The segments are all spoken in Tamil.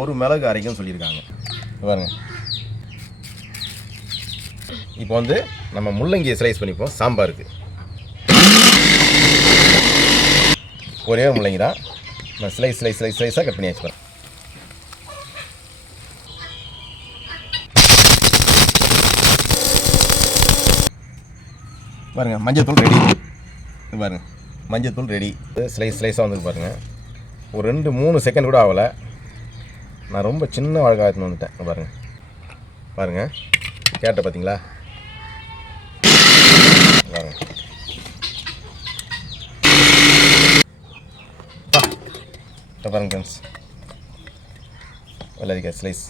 ஒரு மிளகு அரைக்கும் சொல்லியிருக்காங்க. பாருங்க. இப்போ வந்து நம்ம முள்ளங்கியை ஸ்லைஸ் பண்ணிப்போம் சாம்பாருக்கு. ஒரே முள்ளங்கி தான் நான் ஸ்லைஸாக கட் பண்ணி வச்சுப்பேன். பாருங்கள் மஞ்சத்தூள் ரெடி. பாருங்கள் மஞ்சத்தூள் ரெடி. ஸ்லைஸாக வந்து பாருங்கள். ஒரு 2-3 செகண்ட் கூட ஆகலை. நான் ரொம்ப சின்ன வாழைக்காய் வந்துட்டேன். பாருங்கள் கேட்ட பார்த்தீங்களா? பாருங்கள் பாருங்க ஃப்ரெண்ட்ஸ், வெள்ளரிக்காய் ஸ்லைஸ்.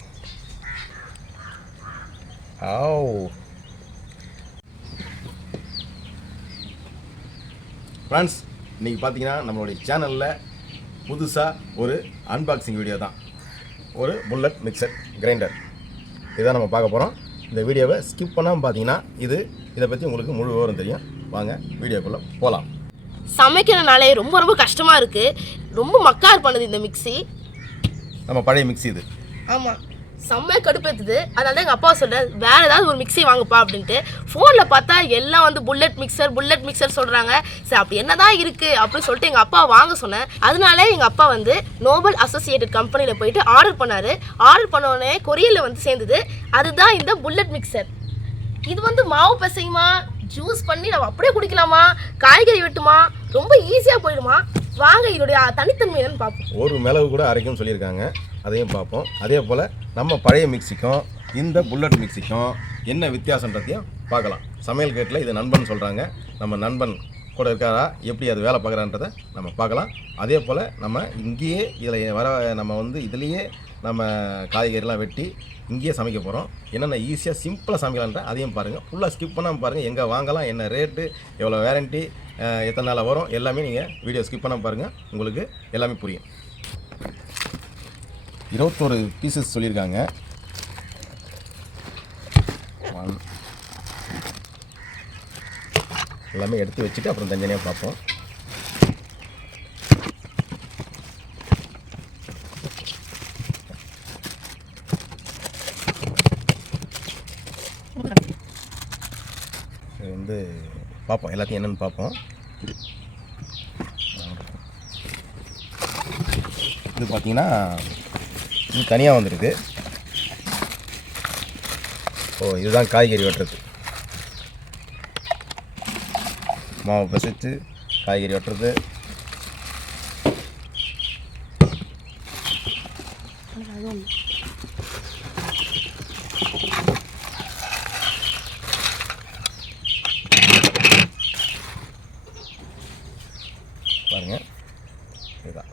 ஃப்ரெண்ட்ஸ், இன்றைக்கி பார்த்தீங்கன்னா நம்மளுடைய சேனலில் புதுசாக ஒரு அன்பாக்சிங் வீடியோ தான். ஒரு புல்லட் மிக்சர் கிரைண்டர் இதான் நம்ம பார்க்க போகிறோம். இந்த வீடியோவை ஸ்கிப் பண்ணாமல் பார்த்தீங்கன்னா இதை பற்றி உங்களுக்கு முழு விவரம் தெரியும். வாங்க வீடியோக்குள்ளே போகலாம். சமைக்கிறனாலே ரொம்ப ரொம்ப கஷ்டமாக இருக்குது. ரொம்ப மக்கார் பண்ணுது இந்த மிக்ஸி. நம்ம பழைய மிக்ஸி இது. ஆமாம், செம்மையாக கடுப்பேற்றுது. அதனால தான் எங்கள் அப்பா சொல்கிறார் வேறு ஏதாவது ஒரு மிக்ஸி வாங்கப்பா அப்படின்ட்டு. ஃபோனில் பார்த்தா எல்லாம் வந்து புல்லட் மிக்சர் சொல்கிறாங்க. சரி அப்படி என்ன தான் இருக்குது அப்படின்னு சொல்லிட்டு எங்கள் அப்பா வாங்க சொன்னேன். அதனால எங்கள் அப்பா வந்து நோபல் அசோசியேட்டட் கம்பெனியில் போயிட்டு ஆர்டர் பண்ணார். ஆர்டர் பண்ணோடனே கொரியரில் வந்து சேர்ந்தது. அதுதான் இந்த புல்லட் மிக்சர். இது வந்து மாவு பிசையுமா, ஜூஸ் பண்ணி நம்ம அப்படியே குடிக்கலாமா, காய்கறி வெட்டுமா, ரொம்ப ஈஸியாக போயிடுமா? வாங்க இதோடைய தனித்தன்மை என்னன்னு பார்ப்போம். ஒரு மிளகு கூட அரைக்கும்னு சொல்லியிருக்காங்க, அதையும் பார்ப்போம். அதே போல் நம்ம பழைய மிக்சிக்கும் இந்த புல்லட் மிக்சிக்கும் என்ன வித்தியாசன்றதையும் பார்க்கலாம். சமையல் கேட்டில் இது நண்பன் சொல்கிறாங்க. நம்ம நண்பன் கூட இருக்காரா, எப்படி அது வேலை பார்க்குறான்றதை நம்ம பார்க்கலாம். அதே போல் நம்ம இங்கேயே இதில் நம்ம வந்து இதுலேயே நம்ம காய்கறிலாம் வெட்டி இங்கேயே சமைக்க போகிறோம். என்னென்ன ஈஸியாக சிம்பிளாக சமைக்கலான்ற அதையும் பாருங்கள். ஃபுல்லாக ஸ்கிப் பண்ணாமல் பாருங்கள். எங்கே வாங்கலாம், என்ன ரேட்டு, எவ்வளோ வேரண்டி, எத்தனை நாள் வரும், எல்லாமே நீங்கள் வீடியோ ஸ்கிப் பண்ணாமல் பாருங்கள். உங்களுக்கு எல்லாமே புரியும். 21 பீசஸ் சொல்லியிருக்காங்க. எல்லாமே எடுத்து வச்சுட்டு அப்புறம் தனியாக பார்ப்போம். இது வந்து பார்ப்போம், எல்லாத்தையும் என்னென்னு பார்ப்போம். இது பார்த்தீங்கன்னா இது தனியாக வந்துருக்கு. இதுதான் காய்கறி வெட்டுறது. மாவு பசிச்சு காய்கறி வெட்டுறது. பாருங்க இதுதான்.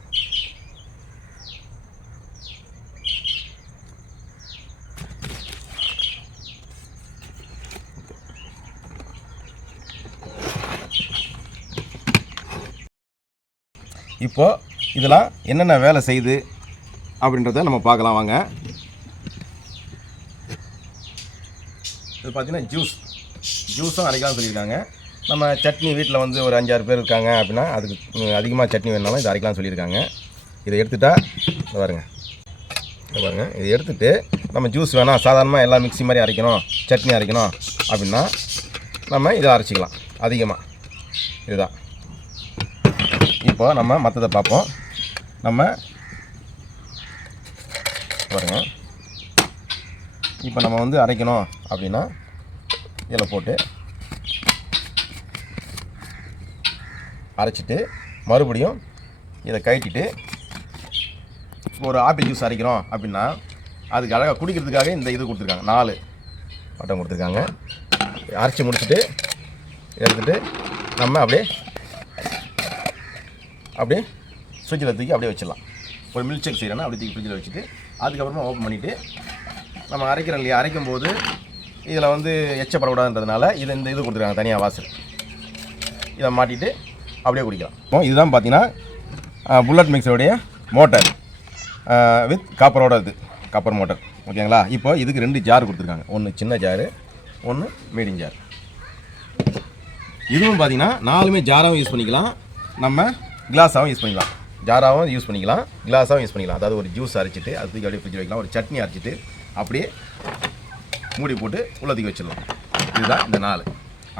இப்போ இதெல்லாம் என்னென்ன வேலை செய்யுது அப்படின்றத நம்ம பார்க்கலாம் வாங்க. இது பார்த்தீங்கன்னா ஜூஸும் அரைக்கலாம் சொல்லியிருக்காங்க. நம்ம சட்னி வீட்டில் வந்து ஒரு 5-6 பேர் இருக்காங்க அப்படின்னா அதுக்கு அதிகமாக சட்னி வேணாலும் இது அரைக்கலாம் சொல்லியிருக்காங்க. இதை எடுத்துட்டா பாருங்கள், இதை எடுத்துகிட்டு நம்ம ஜூஸ் வேணாம், சாதாரணமாக எல்லாம் மிக்ஸி மாதிரி அரைக்கணும், சட்னி அரைக்கணும் அப்படின்னா நம்ம இதை அரைச்சிக்கலாம் அதிகமாக. இதுதான். இப்போ நம்ம மற்றதை பார்ப்போம். நம்ம பாருங்கள், இப்போ நம்ம வந்து அரைக்கணும் அப்படின்னா இதில் போட்டு அரைச்சிட்டு மறுபடியும் இதை கழட்டிட்டு ஒரு ஆப்பிள் ஜூஸ் அரைக்கிறோம் அப்படின்னா அதுக்கு அழகாக குடிக்கிறதுக்காக இந்த இது கொடுத்துருக்காங்க. 4 பட்டம் கொடுத்துருக்காங்க. அரைச்சி முடிச்சுட்டு எடுத்துகிட்டு நம்ம அப்படியே ஃப்ரிட்ஜில் தூக்கி அப்படியே வச்சிடலாம். ஒரு மில்க் ஷேக் செய்கிறோன்னா அப்படியே தூக்கி ஃப்ரிட்ஜில் வச்சுட்டு அதுக்கப்புறமா ஓப்பன் பண்ணிவிட்டு நம்ம அரைக்கிறோம் இல்லையா, அரைக்கும் போது இதில் வந்து எச்சப்படக்கூடாதுன்றதுனால இந்த இது கொடுத்துருக்காங்க தனியாக வாசல். இதை மாட்டிட்டு அப்படியே குடிக்கலாம். இதுதான் பார்த்தீங்கன்னா புல்லட் மிக்ஸருடைய மோட்டர் வித் காப்பரோட காப்பர் மோட்டர். ஓகேங்களா? இப்போ இதுக்கு 2 ஜார் கொடுத்துருக்காங்க. ஒன்று சின்ன ஜாரு, ஒன்று மீடியம் ஜார். இதுவும் பார்த்தீங்கன்னா 4மே ஜாராகவும் யூஸ் பண்ணிக்கலாம், நம்ம கிளாஸாகவும் யூஸ் பண்ணிக்கலாம். ஜாராகவும் யூஸ் பண்ணிக்கலாம், கிளாஸாகவும் யூஸ் பண்ணிக்கலாம். அதாவது ஒரு ஜூஸ் அரைச்சிட்டு அது தூக்கி அப்படியே ஃப்ரிட்ஜ் வைக்கலாம், ஒரு சட்னி அரைச்சிட்டு அப்படியே மூடி போட்டு உள்ள தூக்கி வச்சிடலாம். இதுதான் இந்த 4.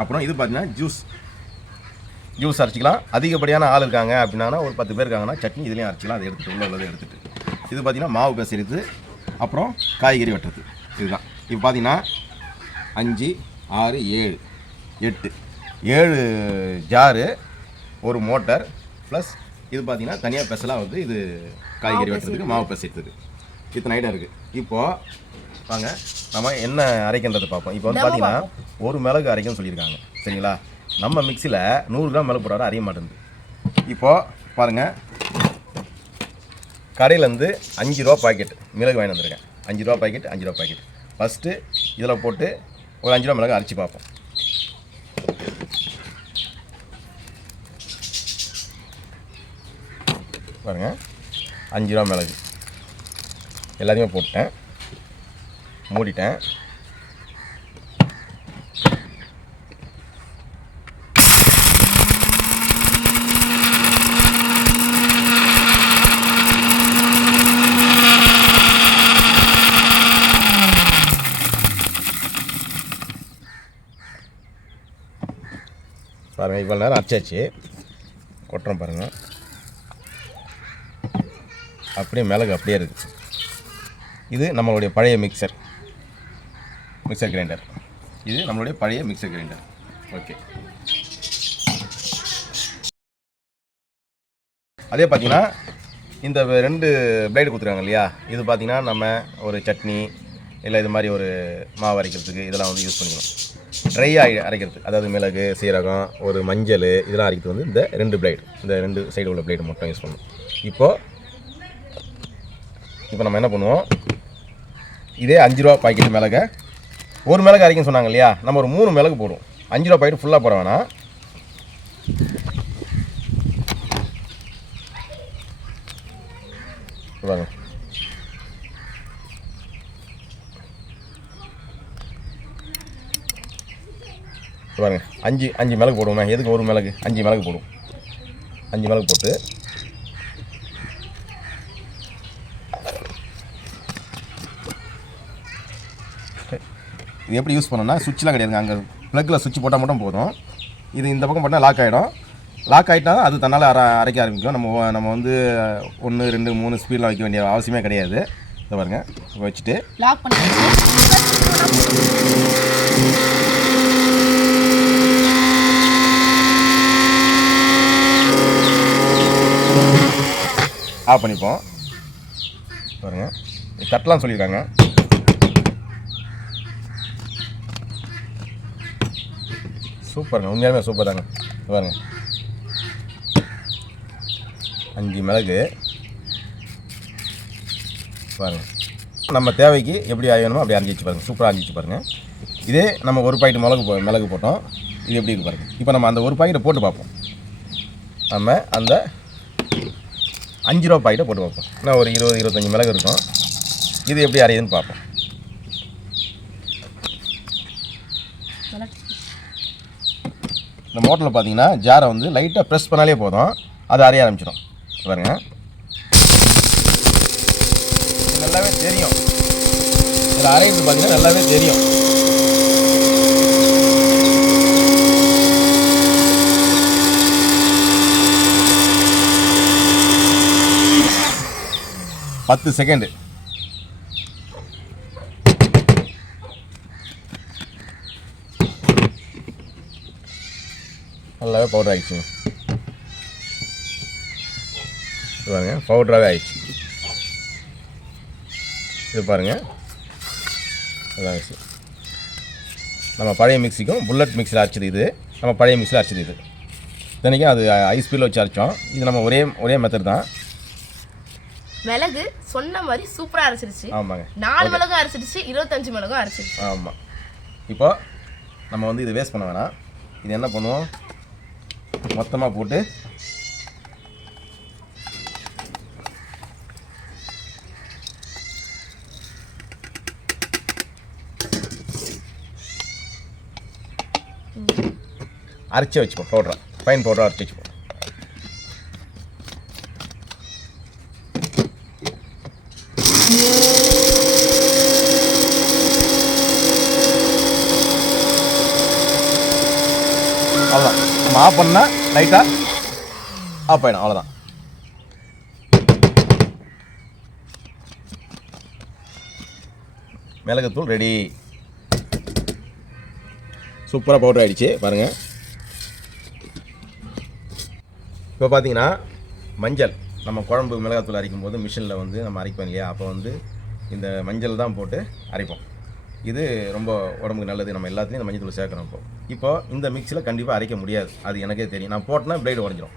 அப்புறம் இது பார்த்தீங்கன்னா ஜூஸ் அரைச்சிக்கலாம். அதிகப்படியான ஆள் இருக்காங்க அப்படின்னா ஒரு 10 பேர் இருக்காங்கன்னா சட்னி இதுலேயும் அரைச்சிக்கலாம். அதை எடுத்துகிட்டு உள்ளதை எடுத்துகிட்டு இது பார்த்தீங்கன்னா மாவு பேசுறது, அப்புறம் காய்கறி வெட்டுறது. இதுதான் இப்போ பார்த்தீங்கன்னா 5, 6, 7, 8 7 ஜாரு, ஒரு மோட்டர் ப்ளஸ் இது பார்த்தீங்கன்னா தனியாக பெசலாக வந்து இது காய்கறி வெட்டுறதுக்கு, மாவு பேசுறதுக்கு இத்தனை ஐட்டம் இருக்குது. இப்போது வாங்க நம்ம என்ன அரைக்கின்றதை பார்ப்போம். இப்போ வந்து பார்த்தீங்கன்னா ஒரு மிளகு அரைக்கணும்னு சொல்லியிருக்காங்க, சரிங்களா? நம்ம மிக்சியில் 100 கிராம் மிளகு போட்டாலும் அரைய மாட்டேங்குது. இப்போது பாருங்கள், கடையிலேருந்து 5 ரூபா பாக்கெட் மிளகு வாங்கி வந்துருக்கேன். 5 ரூபா பாக்கெட், 5 ரூபா பாக்கெட். ஃபஸ்ட்டு இதில் போட்டு ஒரு 5 ரூபா மிளகு அரைச்சி பார்ப்போம். பாருங்கள், 5 ரூபா மிளகு எல்லாத்தையுமே போட்டேன், மூடிட்டேன். பாருங்கள், இவ்வளோ நேரம் அரைச்சாச்சு. கொட்டுறோம் பாருங்கள், அப்படியே மிளகு அப்படியே இருக்குது. இது நம்மளுடைய பழைய மிக்சர் கிரைண்டர். இது நம்மளுடைய பழைய மிக்சர் கிரைண்டர். ஓகே, அதே பார்த்தீங்கன்னா இந்த 2 பிளேடு கொடுத்துருக்காங்க இல்லையா, இது பார்த்தீங்கன்னா நம்ம ஒரு சட்னி இல்லை இது மாதிரி ஒரு மாவு அரைக்கிறதுக்கு இதெல்லாம் வந்து யூஸ் பண்ணிக்கணும். ட்ரையாக அரைக்கிறதுக்கு, அதாவது மிளகு, சீரகம், ஒரு மஞ்சள் இதெல்லாம் அரைக்கிறது வந்து இந்த 2 பிளேடு, இந்த 2 சைடு உள்ள பிளேடு மட்டும் யூஸ் பண்ணணும். இப்போ நம்ம என்ன பண்ணுவோம், இதே 5 ரூபா பாக்கெட் மிளகை, ஒரு மிளகு அரைக்குன்னு சொன்னாங்க இல்லையா, நம்ம ஒரு 3 மிளகு போடுவோம். 5 ரூபா பாக்கெட் ஃபுல்லாக போட வேணாம். பாருங்க, பாருங்க, 5 மிளகு போடுவோமே. எதுக்கு ஒரு மிளகு? 5 மிளகு போடுவோம். 5 மிளகு போட்டு இது எப்படி யூஸ் பண்ணணும்னா, சுவிட்செலாம் கிடையாதுங்க. அங்கே ப்ளக்கில் சுவிட்ச் போட்டால் மட்டும் போதும். இது இந்த பக்கம் போட்டால் லாக் ஆகிடும். லாக் ஆகிட்டா அது தன்னால் அரைக்க ஆரம்பிக்கும். நம்ம வந்து 1, 2, 3 ஸ்பீடில் வைக்க வேண்டிய அவசியமே கிடையாது. இதை பாருங்க, வச்சுட்டு லாக் பண்ணி ஆஃப் பண்ணிப்போம். பாருங்க, தட்டலாம் சொல்லியிருக்காங்க. சூப்பருங்க, உண்மையாலுமே சூப்பர் தாங்க. பாருங்க, 5 மிளகு பாருங்கள், நம்ம தேவைக்கு எப்படி ஆகணுமோ அப்படி அரைஞ்சி வச்சு பாருங்கள். சூப்பராக அரைஞ்சி வச்சு பாருங்கள். இதே நம்ம ஒரு பாக்கெட் மிளகு போட்டோம். இது எப்படி இருக்கு பாருங்கள். இப்போ நம்ம அந்த ஒரு பாக்கெட்டை போட்டு பார்ப்போம். நம்ம அந்த 5 ரூபா பாக்கெட்டை போட்டு பார்ப்போம். இன்னும் ஒரு 20-25 மிளகு இருக்கும். இது எப்படி அரையுதுன்னு பார்ப்போம். இந்த மோட்டரில் பார்த்தீங்கன்னா ஜாரை வந்து லைட்டாக ப்ரெஸ் பண்ணாலே போதும், அது அரைய ஆரம்பிச்சிடும். பாருங்க, நல்லாவே தெரியும். இதில் அரைகிறது பார்த்தீங்கன்னா நல்லாவே தெரியும். பத்து செகண்டு. நல்லாவே பவுடர் ஆகிடுச்சுங்க. இது பாருங்கள், பவுடராகவே ஆகிடுச்சு. இது பாருங்கள், இதான் விஷயம். நம்ம பழைய மிக்சிக்கும் புல்லட் மிக்சியில் அரைச்சது இது. நம்ம பழைய மிக்சியில் அரைச்சது இது. இத்தனைக்கும் அது ஹை ஸ்பீடில் வச்சு அரைச்சோம். இது நம்ம ஒரே மெத்தட் தான். மிளகு சொன்ன மாதிரி சூப்பராக அரைச்சிருச்சு. ஆமாங்க, 4 மிளகும் அரைச்சிருச்சு, 25 மிளகும் அரைச்சிருச்சு. ஆமாம். இப்போ நம்ம வந்து இது வேஸ்ட் பண்ண வேணாம். இது என்ன பண்ணுவோம், மொத்தமாக போட்டு அரைச்சி வச்சுப்போம். பவுடரா, ஃபைன் பவுடராக அரைச்சி வச்சுப்போம். நம்ம ஆஃப் பண்ணால் லைட்டாக ஆஃப் ஆகிடும், அவ்வளோதான். மிளகுத்தூள் ரெடி. சூப்பராக பவுடர் ஆகிடுச்சு பாருங்கள். இப்போ பார்த்தீங்கன்னா மஞ்சள் நம்ம குழம்பு மிளகாத்தூள் அரைக்கும் போது மிஷினில் வந்து நம்ம அரைப்போம் இல்லையா, அப்போ வந்து இந்த மஞ்சள் தான் போட்டு அரைப்போம். இது ரொம்ப உடம்புக்கு நல்லது. நம்ம எல்லாத்துலேயும் இந்த மஞ்சள் தூள் சேர்க்குறோம். இப்போ இந்த மிக்சியில் கண்டிப்பாக அரைக்க முடியாது, அது எனக்கே தெரியும். நான் போட்டேன்னா பிளேடு உடஞ்சிரும்.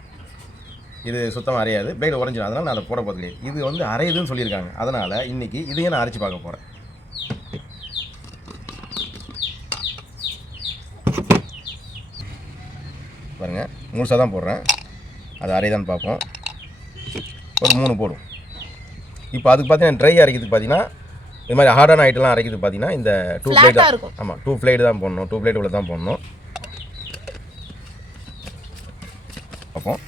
இது சுத்தமாக அரையாது, பிளேடு உடஞ்சிடும். அதனால் நான் அதை போட போகிறது கிடையாது. இது வந்து அரையுதுன்னு சொல்லியிருக்காங்க. அதனால் இன்றைக்கி இதையும் நான் அரைச்சி பார்க்க போகிறேன். பாருங்கள், முழுசாக தான் போடுறேன். அது அரைதான்னு பார்ப்போம். ஒரு 3 போடும். இப்போ அதுக்கு பார்த்தீங்கன்னா ட்ரை அரைக்கிறதுக்கு பார்த்தீங்கன்னா இது மாதிரி ஹார்டான ஐட்டம்லாம் அரைக்கிறதுக்கு பார்த்தீங்கன்னா இந்த 2 பிளேட் தான். ஆமாம், 2 பிளேட் தான் போடணும். 2 பிளேட் உள்ள தான் போடணும். பார்ப்போம்.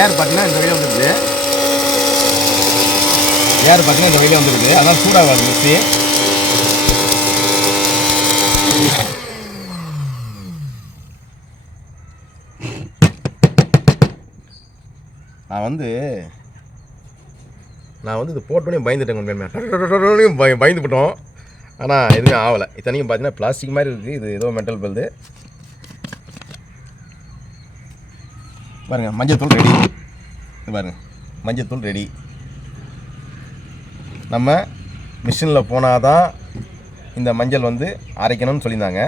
ஏர் பார்த்தீங்கன்னா இந்த வெளியே வந்துருக்குது. ஏர் பார்த்தீங்கன்னா இந்த வெளியே வந்துருக்குது. அதனால் சூடாகாது மிக்ஸி. நான் வந்து இது போட்டோன்னே பயந்துட்டேங்க. உண்மையுமே பயந்து போட்டோம். ஆனால் எதுவுமே ஆகலை. இத்தனைக்கும் பார்த்தீங்கன்னா பிளாஸ்டிக் மாதிரி இருக்குது. இது ஏதோ மெட்டல் பல்து. பாருங்கள், மஞ்சத்தூள் ரெடி. பாருங்கள், மஞ்சத்தூள் ரெடி. நம்ம மிஷினில் போனால் தான் இந்த மஞ்சள் வந்து அரைக்கணும்னு சொல்லியிருந்தாங்க.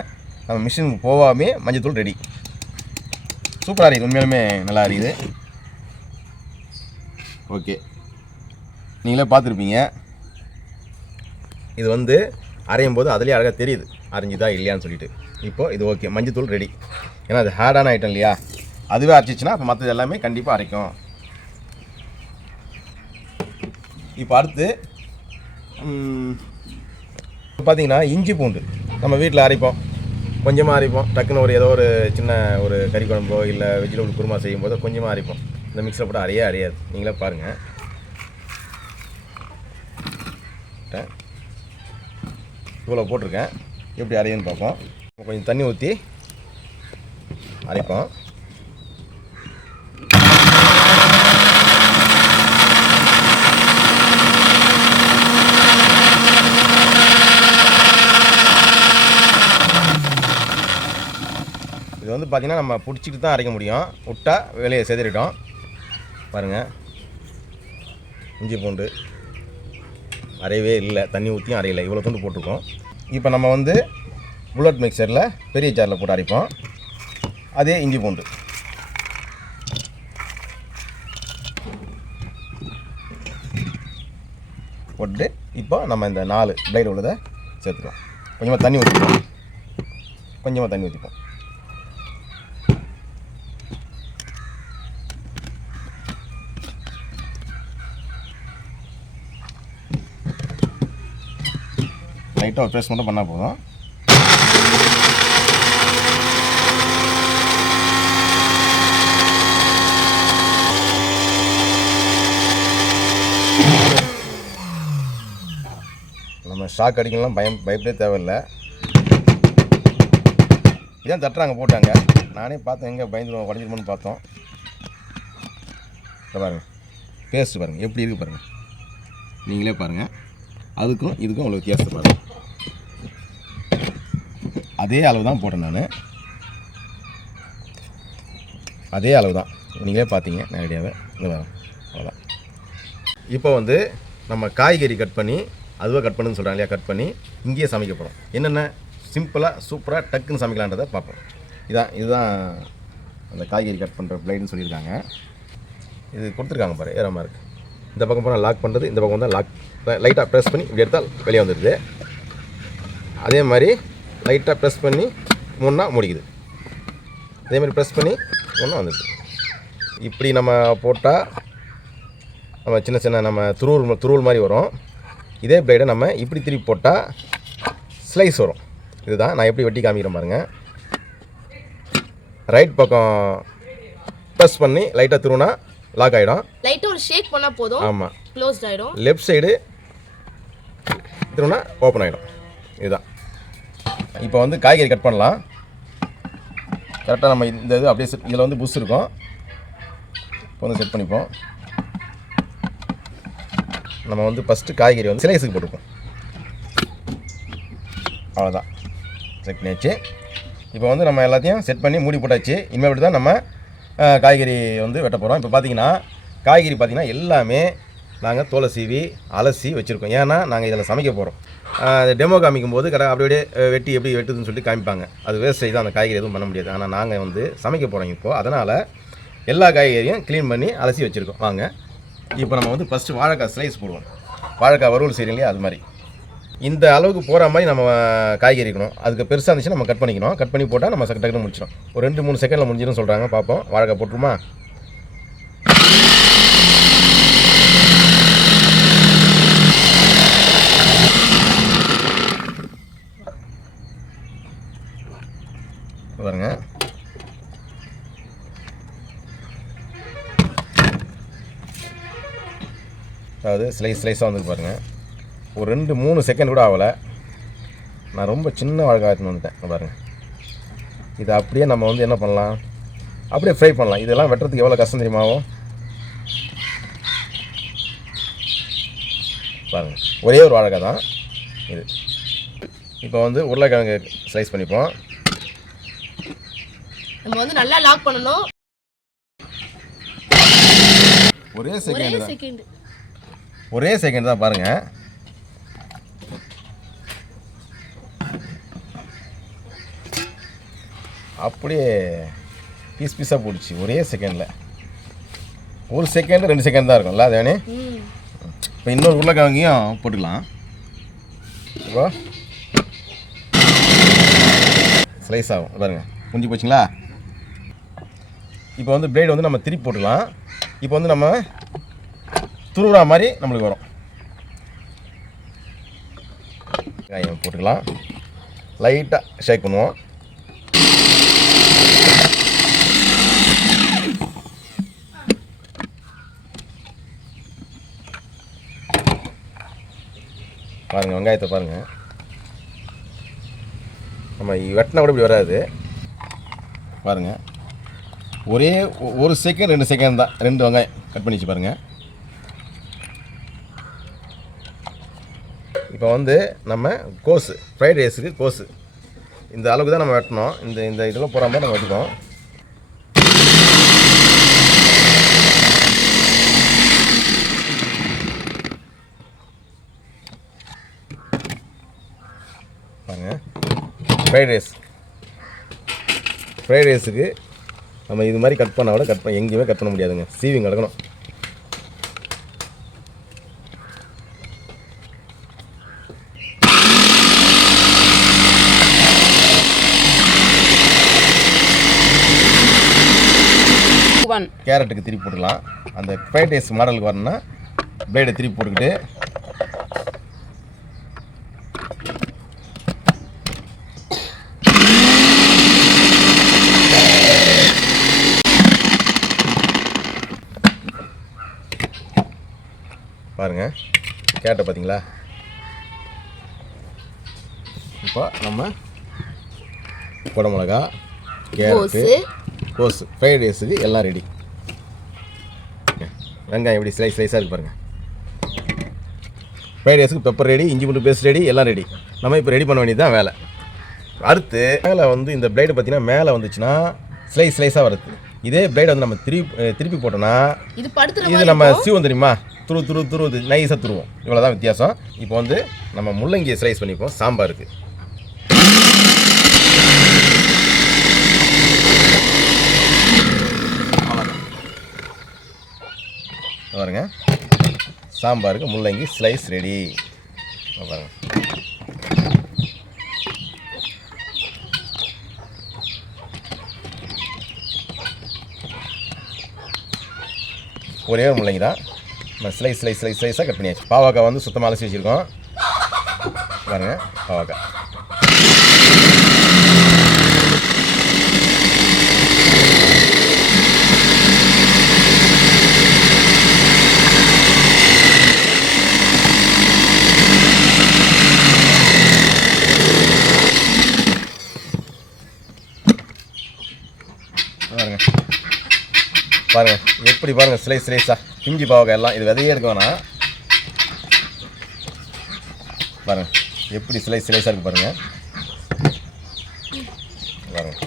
நம்ம மிஷினுக்கு போகாமே மஞ்சத்தூள் ரெடி. சூப்பராக இருக்குது, உண்மையிலுமே நல்லா இருக்குது. ஓகே, நீங்களே பார்த்துருப்பீங்க. இது வந்து அரையும் போது அதுலேயே அழகாக தெரியுது அரைஞ்சுதா இல்லையான்னு சொல்லிட்டு. இப்போது இது ஓகே, மஞ்சத்தூள் ரெடி. ஏன்னா அது ஹார்டான ஐட்டம் இல்லையா, அதுவே அரைச்சிச்சுன்னா அப்போ மற்றது எல்லாமே கண்டிப்பாக அரைக்கும். இப்போ அடுத்து பார்த்தீங்கன்னா இஞ்சி பூண்டு நம்ம வீட்டில் அரைப்போம். கொஞ்சமாக அரைப்போம். டக்குன்னு ஒரு ஏதோ ஒரு சின்ன ஒரு கறி குழம்போ இல்லை வெஜிடபிள் குருமா செய்யும் போது கொஞ்சமாக அரைப்போம். இந்த மிக்ஸில் போட்டு அரையாது. நீங்களே பாருங்கள். இவ்வளோ போட்டிருக்கேன். எப்படி அரையுன்னு பார்ப்போம். கொஞ்சம் தண்ணி ஊற்றி அரைப்போம். இது வந்து பார்த்திங்கன்னா நம்ம பிடிச்சிட்டு தான் அரைக்க முடியும். விட்டா வெளியே செதறிட்டோம். பாருங்கள், இஞ்சி பூண்டு அரையவே இல்லை, தண்ணி ஊற்றியும் அரையலை. இவ்வளோ துண்டு போட்டிருக்கோம். இப்போ நம்ம வந்து புல்லட் மிக்சரில் பெரிய ஜாரில் போட்டு அரைப்போம். அதே இஞ்சி பூண்டு போட்டு இப்போ நம்ம இந்த 4 பிளேடு உள்ளதை சேர்த்துக்கலாம். கொஞ்சமாக தண்ணி ஊற்றிப்போம். லைட்டாக ஒரு ப்ரெஸ் மட்டும் பண்ணால் போதும். நம்ம ஷாக் அடிக்கலாம் பயப்படவே தேவையில்லை. இதான் தட்டுறாங்க போட்டாங்க. நானே பார்த்தேன், எங்கே பயந்துருவோம் உடஞ்சிருமோன்னு பார்த்தோம். பாருங்கள், பேஸ்ட்டு பாருங்கள் எப்படி இருக்குது பாருங்கள். நீங்களே பாருங்கள், அதுக்கும் இதுக்கும் உங்களுக்கு வித்தியாசத்தை பாருங்கள். அதே அளவு தான் போட்டேன் நான். அதே அளவு தான் நீங்களே பார்த்தீங்க நேரடியாகவே. அவ்வளோதான். இப்போ வந்து நம்ம காய்கறி கட் பண்ணி அதுவாக கட் பண்ணுன்னு சொல்கிறாங்க இல்லையா, கட் பண்ணி இங்கேயே சமைக்க போகிறோம். என்னென்ன சிம்பிளாக சூப்பராக டக்குன்னு சமைக்கலான்றதை பார்ப்போம். இதுதான் அந்த காய்கறி கட் பண்ணுற பிளேடுன்னு சொல்லியிருக்காங்க. இது கொடுத்துருக்காங்க பாரு, ஏறாமல் இருக்குது. இந்த பக்கம் போனால் லாக் பண்ணுறது, இந்த பக்கம் தான் லாக். லைட்டாக ப்ரெஸ் பண்ணி இப்படி எடுத்தால் வெளியே வந்துடுது. அதே மாதிரி லைட்டாக ப்ரெஸ் பண்ணி மூடிக்குது. அதே மாதிரி ப்ரெஸ் பண்ணி ஒன்றும் வந்துடுது. இப்படி நம்ம போட்டால் நம்ம சின்ன சின்ன நம்ம துருவல் மாதிரி வரும். இதே பிளேடை நம்ம இப்படி திருப்பி போட்டால் ஸ்லைஸ் வரும். இதுதான் நான் எப்படி வெட்டி காமிக்கிறேன் பாருங்கள். ரைட் பக்கம் ப்ரெஸ் பண்ணி லைட்டாக திருவினா லாக் ஆகிடும். லைட்டாக ஒரு ஷேக் பண்ணால் போதும். ஆமாம், க்ளோஸ்ட் ஆகிடும். லெஃப்ட் சைடு திருவினா ஓப்பன் ஆகிடும். இதுதான். இப்போ வந்து காய்கறி கட் பண்ணலாம். கரெக்டாக நம்ம இந்த இது அப்படியே இதில் வந்து புஷ் இருக்கும். இப்போ வந்து செட் பண்ணிப்போம். நம்ம வந்து ஃபஸ்ட்டு காய்கறி வந்து ஸ்லைஸுக்கு போட்டுப்போம். அவ்வளோதான், செட் பண்ணியாச்சு. இப்போ வந்து நம்ம எல்லாத்தையும் செட் பண்ணி மூடி போட்டாச்சு. இனிமேல் தான் நம்ம காய்கறி வந்து வெட்ட போகிறோம். இப்போ பார்த்தீங்கன்னா காய்கறி பார்த்திங்கன்னா எல்லாமே நாங்கள் தோலை சீவி அலசி வச்சுருக்கோம். ஏன்னா நாங்கள் இதில் சமைக்க போகிறோம். டெமோ காமிக்கும் போது அப்படியே வெட்டி எப்படி வெட்டுதுன்னு சொல்லிட்டு காமிப்பாங்க. அது வேஸ்டேஜ் தான், அந்த காய்கறி எதுவும் பண்ண முடியாது. ஆனால் நாங்கள் வந்து சமைக்க போகிறோம் இப்போது. அதனால் எல்லா காய்கறியும் க்ளீன் பண்ணி அலசி வச்சுருக்கோம். வாங்க இப்போ நம்ம வந்து ஃபஸ்ட்டு வாழைக்காய் ஸ்லைஸ் போடுவோம். வாழைக்காய் வறுவல் செய்கிறோம் இல்லையா, அது மாதிரி இந்த அளவுக்கு போகிற மாதிரி நம்ம காய்கறி இருக்கணும். அதுக்கு பெருசாக இருந்துச்சுன்னா நம்ம கட் பண்ணிக்கணும். கட் பண்ணி போட்டால் நம்ம டக்குன்னு முடிச்சிடும். ஒரு 2-3 செகண்டில் முடிஞ்சிடும் சொல்கிறாங்க. பார்ப்போம். வாழைக்காய் போட்டுருமா? பாருங்க, அதாவது ஸ்லைஸாக வந்து பாருங்கள். ஒரு 2-3 செகண்ட் கூட ஆகலை. நான் ரொம்ப சின்ன வாழைக்காய் எடுத்துன்னு வந்துட்டேன் பாருங்கள். இதை அப்படியே நம்ம வந்து என்ன பண்ணலாம், அப்படியே ஃப்ரை பண்ணலாம். இதெல்லாம் வெட்டுறதுக்கு எவ்வளோ கஷ்டம் தெரியுமாவும் பாருங்கள். ஒரே ஒரு வாழைக்காய் தான் இது. இப்போ வந்து உருளைக்கிழங்கு ஸ்லைஸ் பண்ணிப்போம். நம்ம வந்து நல்லா லாக் பண்ணணும். ஒரே செகண்ட் தான் பாருங்கள். அப்படியே பீஸாக போட்டுச்சு ஒரே செகண்டில். 1 செகண்ட் 2 செகண்ட் தான் இருக்கும்ல அது வேணே. இப்போ இன்னொரு உருளைக்கிழங்கையும் போட்டுக்கலாம். இப்போ ஸ்லைஸ் ஆகும் பாருங்க, முடிஞ்சு போச்சுங்களா. இப்போ வந்து பிளேடு வந்து நம்ம திருப்பி போட்டுக்கலாம். இப்போ வந்து நம்ம துருவுறா மாதிரி நம்மளுக்கு வரும். வெங்காயம் போட்டுக்கலாம். லைட்டாக ஷேக் பண்ணுவோம். பாருங்கள், வெங்காயத்தை பாருங்கள். நம்ம வெட்டினா கூட இப்படி வராது பாருங்கள். ஒரே 1 செகண்ட் 2 செகண்ட் தான் 2 வெங்காயம் கட் பண்ணிச்சு பாருங்கள். இப்போ வந்து நம்ம கோஸு ஃப்ரைட் ரைஸுக்கு கோஸு இந்த அளவுக்கு தான் நம்ம வெட்டணும். இந்த இதில் போகிற மாதிரி நம்ம வெட்டிக்கோம். பாருங்கள், ஃப்ரைட் ரைஸுக்கு நம்ம இது மாதிரி கட் பண்ணால் கூட எங்கேயுமே கட் பண்ண முடியாதுங்க. சீவிங் கிடக்கணும். கேரட்டுக்கு திருப்பி போட்டுக்கலாம். அந்த ஃப்ரைட் ரைஸ் மாடலுக்கு வரணும்னா பிளேடை திருப்பி போட்டுக்கிட்டு பாருங்கள். கேரட்டை பார்த்தீங்களா. இப்போ நம்ம குடமிளகா, கேரட்டு, கோஸு ஃப்ரைட் ரைஸுக்கு எல்லாம் ரெடி. வெங்காயம் எப்படி ஸ்லைஸாக இருக்குது பாருங்கள். ஃப்ரைட் ரைஸுக்கு பெப்பர் ரெடி, இஞ்சி பூண்டு பேஸ்ட் ரெடி, எல்லாம் ரெடி. நம்ம இப்போ ரெடி பண்ண வேண்டியது தான் வேலை. அடுத்து மேலே வந்து இந்த பிளேடு பார்த்தீங்கன்னா மேலே வந்துச்சுன்னா ஸ்லைஸாக வருது. இதே பிளேடு வந்து நம்ம திருப்பி போட்டோன்னா இது நம்ம சீவம் தெரியுமா, துருவுது நைஸாக துருவோம். இவ்வளோ தான் வித்தியாசம். இப்போ வந்து நம்ம முள்ளங்கியை ஸ்லைஸ் பண்ணிப்போம் சாம்பாருக்கு. பாருங்க, சாம்பாருக்கு முள்ளங்கி ஸ்லைஸ் ரெடி. பாருங்க, ஒரே ஒரு முள்ளங்கி தான் நம்ம ஸ்லைஸாக கட் பண்ணியாச்சு. பாவக்காய் வந்து சுத்தமாக அலசி வச்சுருக்கோம் பாருங்கள். பாவக்காய் பாருங்கள் எப்படி பாருங்கள் ஸ்லைஸாக பிஞ்சு பாவக்காய் எல்லாம். இது விதையே எடுக்க வேணாம். பாருங்கள் எப்படி ஸ்லைஸாக இருக்குது பாருங்கள். பாருங்கள்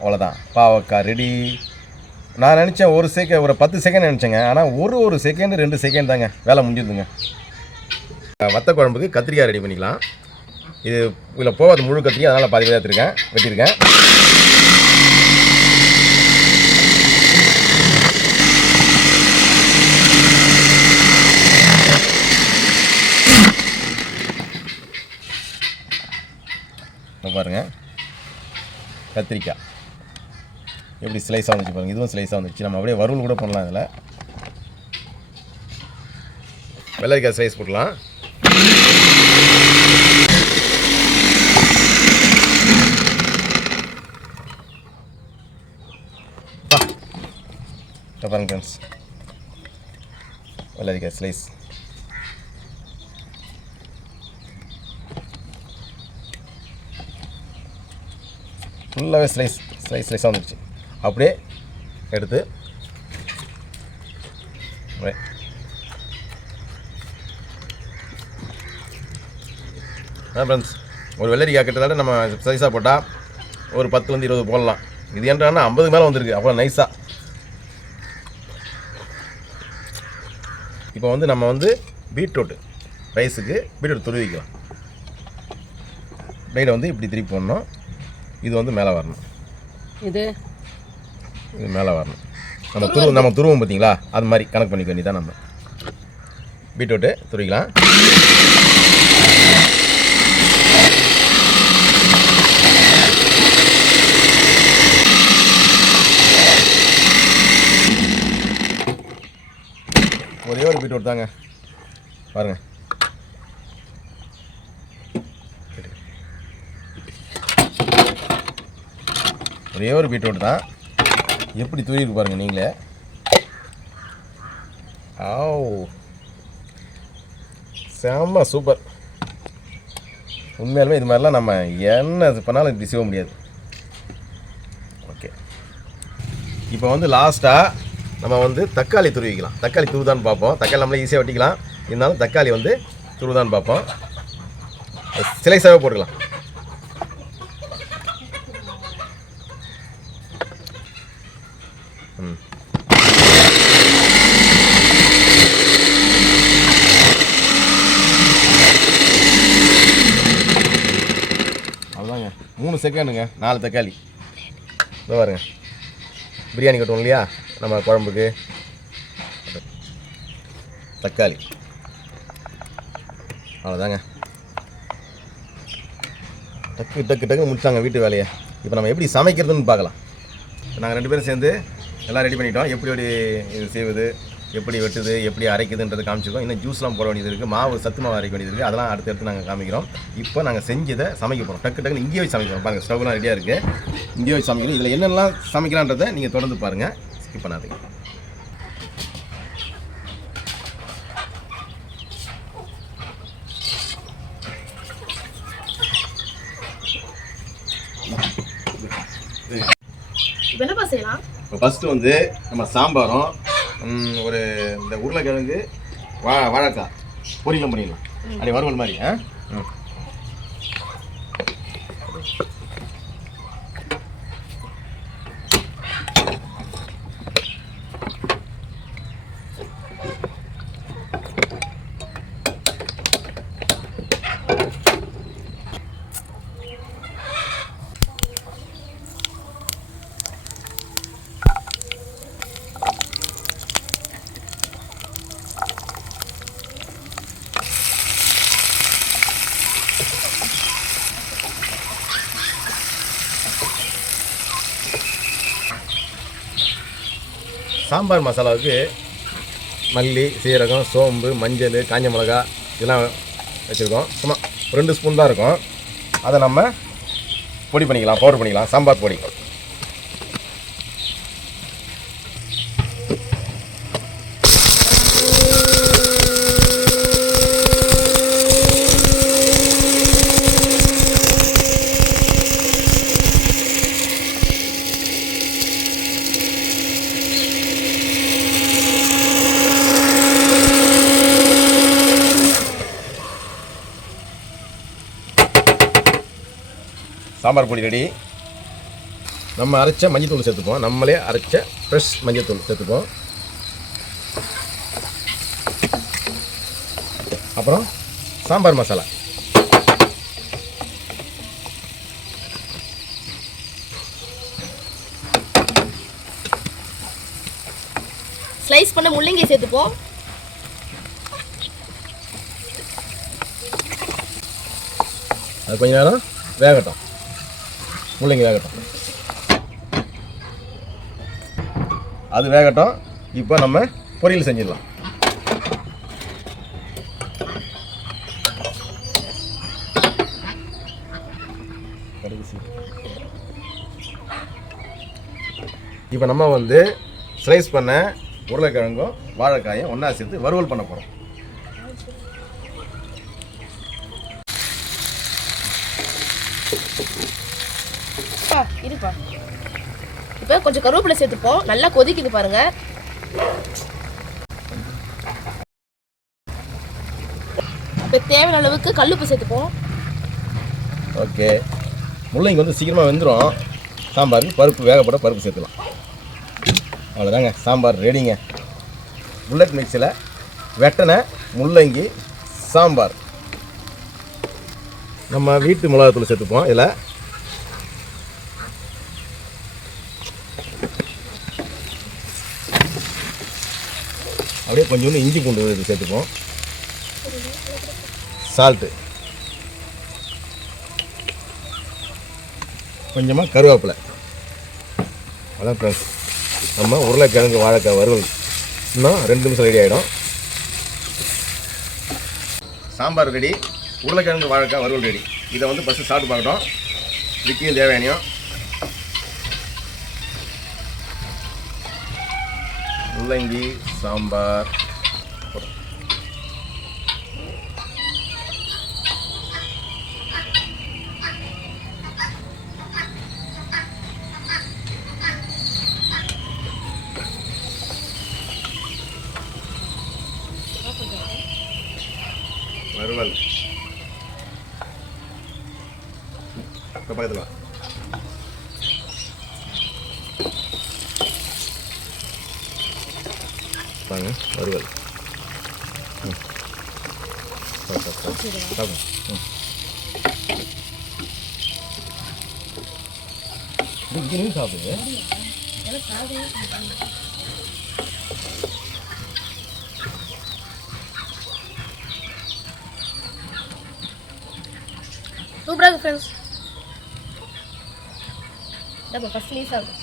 அவ்வளோதான் பாவக்காய் ரெடி. நான் நினச்சேன் ஒரு 10 செகண்ட் நினச்சேங்க. ஆனால் ஒரு செகண்டு 2 செகண்ட் தாங்க வேலை முடிஞ்சுதுங்க. வத்த குழம்புக்கு கத்திரிக்காய் ரெடி பண்ணிக்கலாம். இது இதில் போகாது முழு கத்திரிக்காய், அதனால் பாதி வெட்டியிருக்கேன். பாருங்கள் கத்திரிக்காய் எப்படி ஸ்லைஸாக வந்துச்சு பாருங்கள். இதுவும் ஸ்லைஸாக வந்துச்சு. நம்ம அப்படியே வறுவல் கூட பண்ணலாம். இதில் வெள்ளரிக்காய் ஸ்லைஸ் போடலாம். பாருங்க ஃப்ரெண்ட்ஸ் வெள்ளரிக்காய் ஸ்லைஸ். ஃபுல்லாகவே ஸ்லைஸாக வந்துடுச்சு. அப்படியே எடுத்து ஃப்ரெண்ட்ஸ் ஒரு வெள்ளரிக்காய் கிட்டத்தட்ட நம்ம ஸ்லைஸாக போட்டால் ஒரு 10-20 போடலாம். இது என்றான்னா 50 மேலே வந்துருக்கு. அவ்வளோ நைஸாக. இப்போ வந்து நம்ம வந்து பீட்ரூட் ரைஸுக்கு பீட்ரூட் துருவிக்கலாம். பிளேடை வந்து இப்படி திருப்பி போடணும். இது வந்து மேலே வரணும். இது மேலே வரணும். நம்ம துருவோம் பார்த்தீங்களா, அது மாதிரி கணக்கு பண்ணிக்க வேண்டியதான். நம்ம பீட்ரூட்டு துருவிக்கலாம். ஒரே ஒரு பீட்ரூட் தாங்க பாருங்கள். ஒரே ஒரு பீட்ரூட் தான். எப்படி தூயிருக்கு பாருங்கள் நீங்களே. செம்ம சூப்பர். உண்மையாலுமே இது மாதிரிலாம் நம்ம என்ன பண்ணாலும் இப்படி செய்ய முடியாது. ஓகே, இப்போ வந்து லாஸ்ட்டாக நம்ம வந்து தக்காளி துருவிக்கலாம். தக்காளி துருதான்னு பார்ப்போம். தக்காளி நம்மளே ஈஸியாக வெட்டிக்கலாம். இருந்தாலும் தக்காளி வந்து துருதான்னு பார்ப்போம். ஸ்லைஸாகவே போட்டுக்கலாம். அவ்வளோதாங்க. 3 செகண்டுங்க. 4 தக்காளி. இதோ பாருங்க. பிரியாணி கட்டுவோம் இல்லையா நம்ம குழம்புக்கு, தக்காளி. அவ்வளோதாங்க. டக்கு முடிச்சாங்க வீட்டு வேலையை. இப்போ நம்ம எப்படி சமைக்கிறதுன்னு பார்க்கலாம். நாங்கள் 2 பேரும் சேர்ந்து எல்லாம் ரெடி பண்ணிட்டோம். எப்படி இது செய்வது, எப்படி வெட்டுது, எப்படி அரைக்குதுன்றது காமிச்சிருக்கோம். இன்னும் ஜூஸ்லாம் போட வேண்டியது இருக்குது. சத்து மாவு அரைக்க வேண்டியது இருக்குது. அதெல்லாம் அடுத்தடுத்து நாங்கள் காமிக்கிறோம். இப்போ நாங்கள் செஞ்சதை சமைக்க போகிறோம். டக்குன்னு இங்கேயே வச்சு சமைக்கிறோம். பாருங்கள், ஸ்டவ்லாம் ரெடியாக இருக்குது. இங்கேயே வச்சு சமைக்கிறோம். இதில் என்னென்னலாம் சமைக்கலான்றதை நீங்கள் தொடர்ந்து பாருங்கள். ஸ்கிப் பண்ணாதீங்க. செய்யலாம். இப்போ ஃபஸ்ட்டு வந்து நம்ம சாம்பாரும் ஒரு இந்த உருளைக்கிழங்கு வாழைக்காய் பொரியலும் பண்ணிடலாம். அப்படி வறுவல் மாதிரி. சாம்பார் மசாலாவுக்கு மல்லி, சீரகம், சோம்பு, மஞ்சள், காஞ்ச மிளகா இதெல்லாம் வச்சுருக்கோம். சும்மா 2 ஸ்பூன் தான் இருக்கும். அதை நம்ம பொடி பண்ணிக்கலாம், பவுடர் பண்ணிக்கலாம், சாம்பார் பொடி. சாம்பார் பொடி ரெடி. நம்ம அரைச்ச மஞ்சத்தூள் சேர்த்துப்போம். நம்மளே அரைச்ச ஃப்ரெஷ் மஞ்சத்தூள் சேர்த்துப்போம். அப்புறம் சாம்பார் மசாலா. ஸ்லைஸ் பண்ண முள்ளங்கி சேர்த்துப்போம். அது கொஞ்ச நேரம் வேகட்டும், முள்ளங்கி வேகட்டும். அது வேகட்டும். இப்போ நம்ம பொரியல் செஞ்சிடலாம். இப்போ நம்ம வந்து ஸ்லைஸ் பண்ண உருளைக்கிழங்கும் வாழைக்காயும் ஒன்றா சேர்த்து வறுவல் பண்ண போகிறோம். இருப்பா. இப்போ கொஞ்சம் கருவேப்பிலை சேர்த்துப்போம். நல்லா கொதிக்குது பாருங்க. இப்போ தேவையான அளவுக்கு கல்லுப்பு சேர்த்துப்போம். ஓகே. முள்ளங்கி வந்து சீக்கிரமாக வெந்துடும். சாம்பாருக்கு பருப்பு வேகப்பட பருப்பு சேர்த்துலாம். அவ்வளோதாங்க, சாம்பார் ரெடிங்க. புல்லட் மிக்ஸில் வெட்டின முள்ளங்கி சாம்பார். நம்ம வீட்டு மிளகாத்தூள் சேர்த்துப்போம். இதில் அப்படியே கொஞ்சோண்டு இஞ்சி பூண்டு இது சேர்த்துப்போம். சால்ட்டு, கொஞ்சமாக கருவேப்பிலை. அதான் ஃப்ரெண்ட்ஸ், நம்ம உருளைக்கிழங்கு வாழைக்காய் வறுவல் இன்னும் 2 நிமிஷம் ரெடி ஆகிடும். சாம்பார் ரெடி, உருளைக்கிழங்கு வாழைக்காய் வறுவல் ரெடி. இதை வந்து ஃபஸ்ட்டு சாப்பிட்டு பார்க்கட்டும். விக்கியும் தேவையானியும். முள்ளங்கி சாம்பார். வறுவல் பக்கத்தில் வாங்க. வறுவல் சாப்பிடுங்க. சூப்பராக இருக்கு ஃப்ரெண்ட்ஸ். டபுள் ஃபர்ஸ்ட் லீஸ் ஆகும்.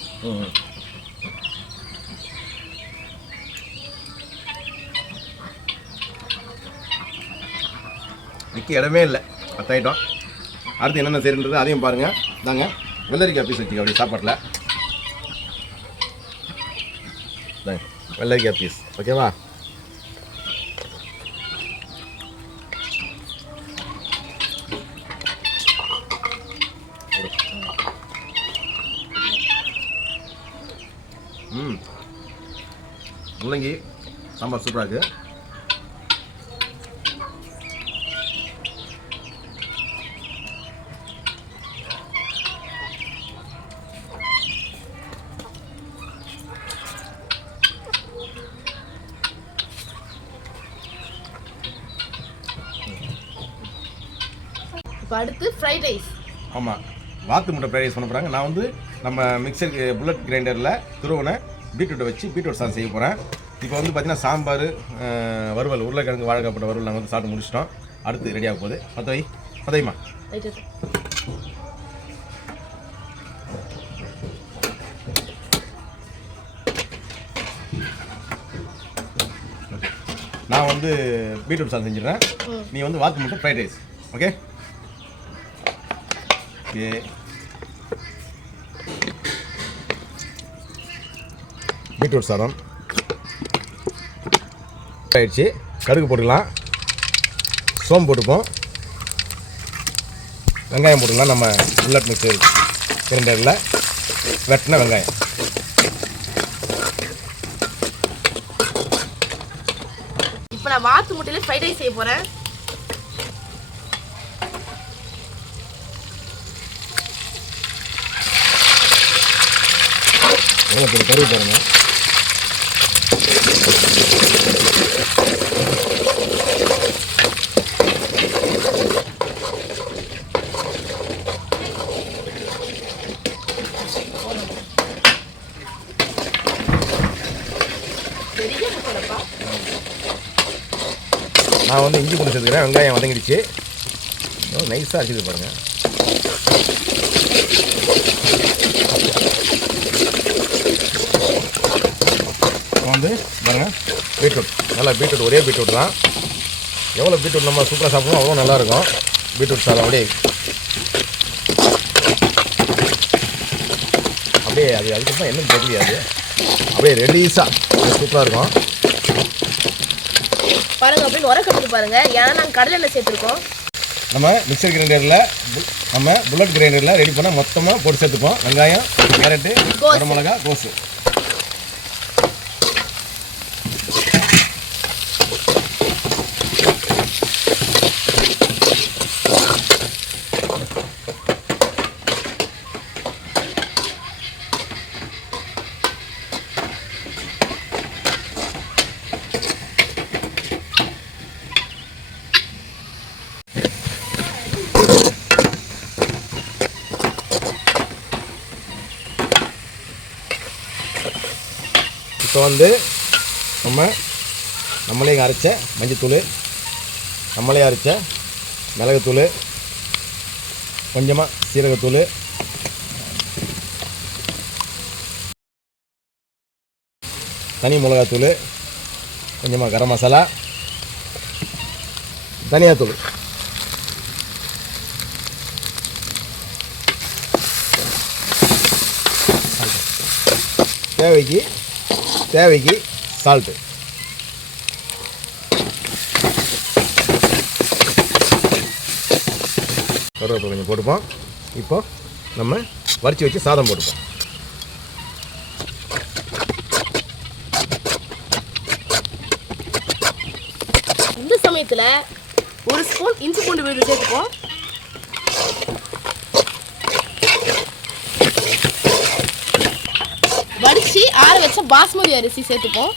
நிற்க இடமே இல்லை. 10 ஐட்டம். அடுத்து என்னென்ன செய்யறது அதையும் பாருங்கள். தாங்க வெள்ளரிக்காய் பீஸ் வச்சுக்க அப்படி சாப்பாட்டில். தாங்க வெள்ளரிக்காய் பீஸ். ஓகேவா? முள்ளங்கி சாம்பார் சூப்பராக இருக்குது. இப்போ அடுத்து ஃப்ரைட் ரைஸ். ஆமாம், வாத்து முட்டை ஃப்ரைட் ரைஸ் பண்ண போகிறாங்க. நான் வந்து நம்ம மிக்சருக்கு புல்லட் கிரைண்டரில் துருவனை பீட்ரூட்டை வச்சு பீட்ரூட் சாஸ் செய்ய போகிறேன். இப்போ வந்து பார்த்திங்கன்னா சாம்பார், வறுவல், உருளைக்கிழங்கு வாழைக்காய் போட்ட வறுவல் நாங்கள் வந்து சாப்பிட்டு முடிச்சிட்டோம். அடுத்து ரெடியாக போகுது. பதையுமா நான் வந்து பீட்ரூட் சாதம் செஞ்சிடுறேன். நீ வந்து வாத்து முட்டை fried rice. Okay okay. Beetroot சாதம் ஆயிடுச்சு. கடுகு போட்டுக்கலாம், சோம்பு போட்டுப்போம், வெங்காயம் போட்டுக்கலாம். நம்ம புல்லட் மிக்சர் கிரைண்டரில் வெட்டின வெங்காயம். இப்போ நான் வாத்து முட்டையில ஃப்ரைட் ரைஸ் செய்ய போகிறேன். போட்டு கருவு பாருங்க. நான் வந்து இஞ்சி பூண்டு சேர்த்துக்கிறேன். வெங்காயம் வதங்கிடுச்சு, நைஸாக அரைச்சிது பாருங்கள். வந்து பாருங்கள் பீட்ரூட், நல்லா பீட்ரூட், ஒரே பீட்ரூட் தான். எவ்வளோ பீட்ரூட் நம்ம சூப்பராக சாப்பிடுவோம் அவ்வளோ நல்லாயிருக்கும். பீட்ரூட் சாதம் அப்படியே அது அதுக்கப்புறம் என்னன்னு தெரியாது, அப்படியே ரெடிஸாக சூப்பராக இருக்கும் பாருங்க. அப்படின்னு உரக்கட்டு பாருங்க, ஏன்னா நாங்கள் கடலை எண்ணெய் சேர்த்துருக்கோம். நம்ம மிக்சர் கிரைண்டரில் நம்ம புல்லட் கிரைண்டரில் ரெடி பண்ணால் மொத்தமாக போட்டு சேர்த்துப்போம். வெங்காயம், கேரட்டு, கரம் மிளகா, கோஸு. இப்போ வந்து நம்மளே அரைச்ச மஞ்சத்தூள், நம்மளே அரைச்ச மிளகுத்தூள், கொஞ்சமாக சீரகத்தூள், தனி மிளகாத்தூள், கொஞ்சமாக கரம் மசாலா, தனியாத்தூள், தேவைக்கு சால்ட்டு. கருவேப்பிலை கொஞ்சம் போட்டுப்போம். இப்போ நம்ம வறுத்து வச்சு சாதம் போட்டுப்போம். இந்த சமயத்தில் ஒரு ஸ்பூன் இஞ்சி பூண்டு விழுது சேர்த்துப்போம். வடிச்சு ஆற வச்ச பாஸ்மதி அரிசி சேர்த்துப்போம்.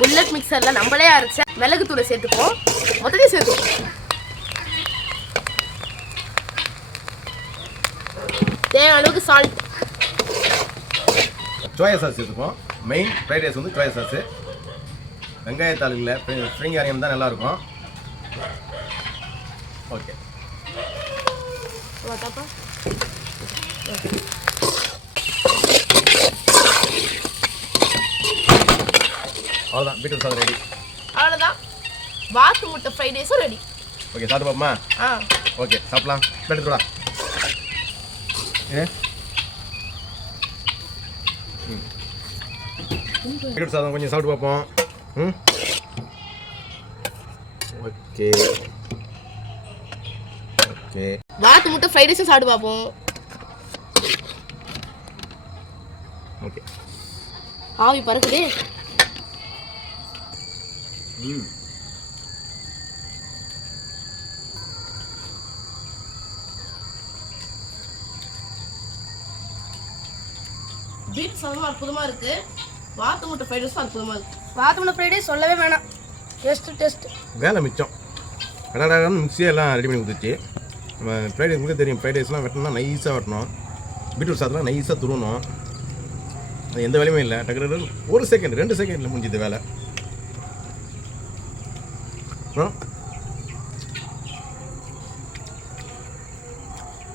புல்லட் மிக்சர்ல நம்மளே அரைச்ச மிளகுத்தூளை சேர்த்துப்போம். மொத்தத்தையும் சேர்த்துப்போம். தேவையான அளவுக்கு சால்ட். சோயா சாஸ் சேர்த்துப்போம். மெயின் ஃப்ரைட் ரைஸ் வந்து சோயா சாஸு. வெங்காயத்தாள் இல்லை, ஸ்ப்ரிங் ஆனியன் தான் நல்லாயிருக்கும். ஓகே அவ்வளோதான், பீட்ரூட் சாதம் ரெடி. அவ்வளோதான், வாத்து முட்டை ஃப்ரைட் ரைஸும் ரெடி. ஓகே சாப்பிட்டு பாப்போமா? ஓகே சாப்பிட்லாம். எடுத்துடா. பீட்ரூட் சாதம் கொஞ்சம் சாப்பிட்டு பார்ப்போம். Okay okay. வாத்து முட்டை ஃப்ரைட் ரைஸும் சாப்பிட்டு பார்ப்போம். ஓகே. ஆவி பறக்குதே. பீட் சாதமும் அற்புதமாக இருக்குது. வாத்து முட்டை ஃப்ரைட் ரைஸும் அற்புதமாக இருக்குது. வாத்து முட்டை ஃப்ரைட் ரைஸ் சொல்லவே வேணாம். டெஸ்ட் வேலை மிச்சம். கடை மிக்ஸியே எல்லாம் ரெடி பண்ணி கொடுத்துச்சு. நம்ம ஃப்ரைட் ரைஸ் உங்களுக்கு தெரியும், ஃப்ரைட் ரைஸ்லாம் வெட்டணும்னா நைஸாக வெட்டணும். பீட்ரூட் சாதம்லாம் நைஸாக துருவணும். அது எந்த வேலையுமே இல்லை, டக்கு டக்குன்னு 1 செகண்ட் 2 செகண்டில் முடிஞ்சுது வேலை.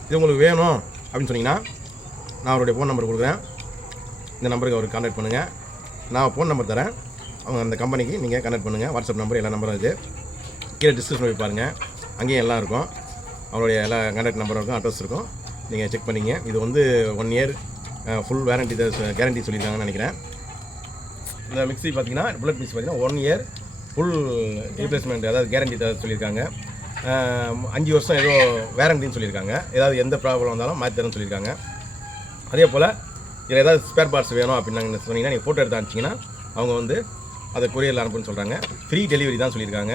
இது உங்களுக்கு வேணும் அப்படின்னு சொன்னீங்கன்னா நான் அவருடைய ஃபோன் நம்பர் கொடுக்குறேன். இந்த நம்பருக்கு அவருக்கு கான்டாக்ட் பண்ணுங்கள். நான் ஃபோன் நம்பர் தரேன், அவங்க அந்த கம்பெனிக்கு நீங்கள் கான்டாக்ட் பண்ணுங்கள். வாட்ஸ்அப் நம்பர் எல்லா நம்பரும் இருக்குது, கீழே டிஸ்கிரிப்ஷன் போய் பாருங்கள், அங்கேயும் எல்லாம் இருக்கும். அவருடைய எல்லா கான்டாக்ட் நம்பரும் இருக்கும், அட்ரஸ் இருக்கும், நீங்கள் செக் பண்ணிங்க. இது வந்து 1 இயர் ஃபுல் கேரண்டி சொல்லியிருக்காங்கன்னு நினைக்கிறேன். இந்த மிக்ஸி பார்த்தீங்கன்னா புல்லட் மிக்ஸி பார்த்தீங்கன்னா 1 இயர் ஃபுல் ரீப்ளேஸ்மெண்ட், அதாவது கேரண்டி சொல்லியிருக்காங்க. 5 வருஷம் ஏதோ வேரண்டின்னு சொல்லியிருக்காங்க. ஏதாவது எந்த ப்ராப்ளம் வந்தாலும் மாற்றி தரேன்னு சொல்லியிருக்காங்க. அதே போல் இதில் ஏதாவது ஸ்பேர் பார்ட்ஸ் வேணும் அப்படின்னு நாங்கள் சொன்னீங்கன்னா நீங்கள் ஃபோட்டோ எடுத்து அனுப்பிச்சிங்கன்னா அவங்க வந்து அதை கொரியரில் அனுப்புன்னு சொல்கிறாங்க. ஃப்ரீ டெலிவரி தான் சொல்லியிருக்காங்க,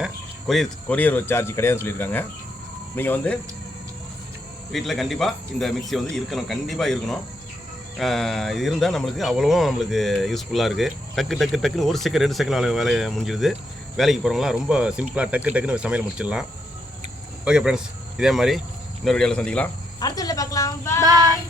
கொரியர் சார்ஜ் கிடையாதுன்னு சொல்லியிருக்காங்க. நீங்கள் வந்து வீட்டில் கண்டிப்பாக இந்த மிக்ஸி வந்து இருக்கணும், கண்டிப்பாக இருக்கணும். இது இருந்தால் நம்மளுக்கு யூஸ்ஃபுல்லாக இருக்குது. டக்குன்னு 1 செகண்ட் 2 செகண்ட் வேலையை முடிஞ்சிடுது. வேலைக்கு போகிறவங்களாம் ரொம்ப சிம்பிளாக டக்குன்னு சமையல் முடிச்சிடலாம். ஓகே ஃப்ரெண்ட்ஸ், இதே மாதிரி இன்னொரு வீடியோவில் சந்திக்கலாம். அடுத்த வீடியோவில் பார்க்கலாம். பாய்.